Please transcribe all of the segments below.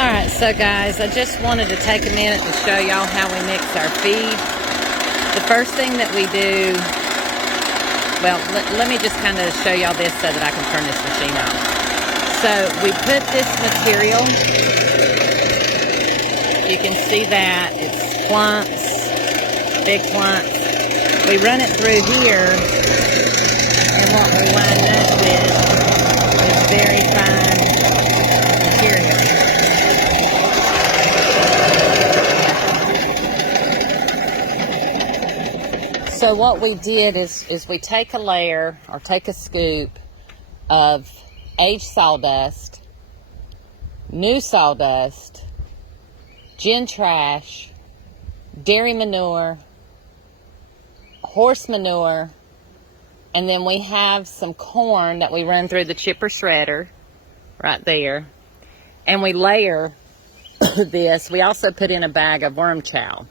Alright, so guys, I just wanted to take a minute to show y'all how we mix our feed. The first thing that we do, well, let me just kind of show y'all this so that I can turn this machine off. So we put this material, you can see that, it's clumps, big clumps. We run it through here, and what we wind up with is very fine material. So what we did is we take a layer or take a scoop of aged sawdust, new sawdust, gin trash, dairy manure, horse manure, and then we have some corn that we run through the chipper shredder right there, and we layer this. We also put in a bag of worm chow,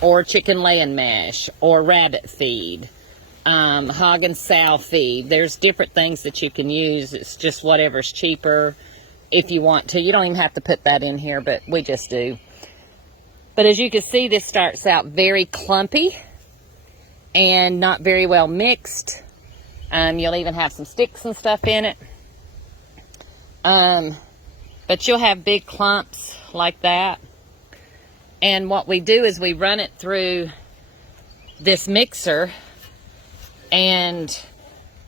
or chicken laying mash, or rabbit feed, hog and sow feed. There's different things that you can use. It's just whatever's cheaper if you want to. You don't even have to put that in here, but we just do. But as you can see, this starts out very clumpy and not very well mixed. You'll even have some sticks and stuff in it. But you'll have big clumps like that. And what we do is we run it through this mixer, and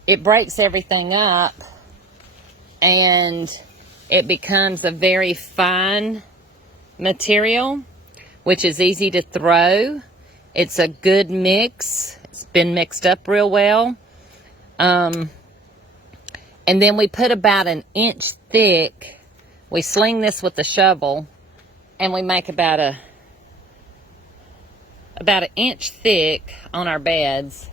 it breaks everything up, and it becomes a very fine material, which is easy to throw. It's a good mix. It's been mixed up real well. And then we put about an inch thick. We sling this with the shovel, and we make about an inch thick on our beds,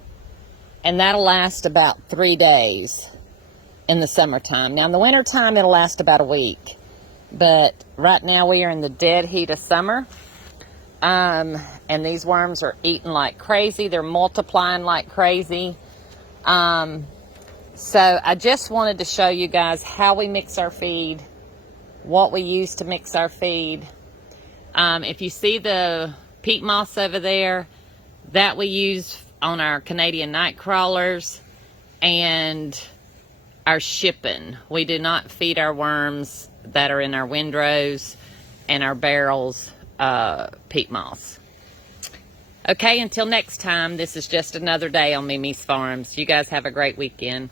and that'll last about 3 days in the summertime. Now in the wintertime it'll last about a week, but right now we are in the dead heat of summer, and these worms are eating like crazy. They're multiplying like crazy. So I just wanted to show you guys how we mix our feed, what we use to mix our feed. If you see the peat moss over there, that we use on our Canadian Nightcrawlers and our shipping. We do not feed our worms that are in our windrows and our barrels peat moss. Okay, until next time, this is just another day on Mimi's Farms. You guys have a great weekend.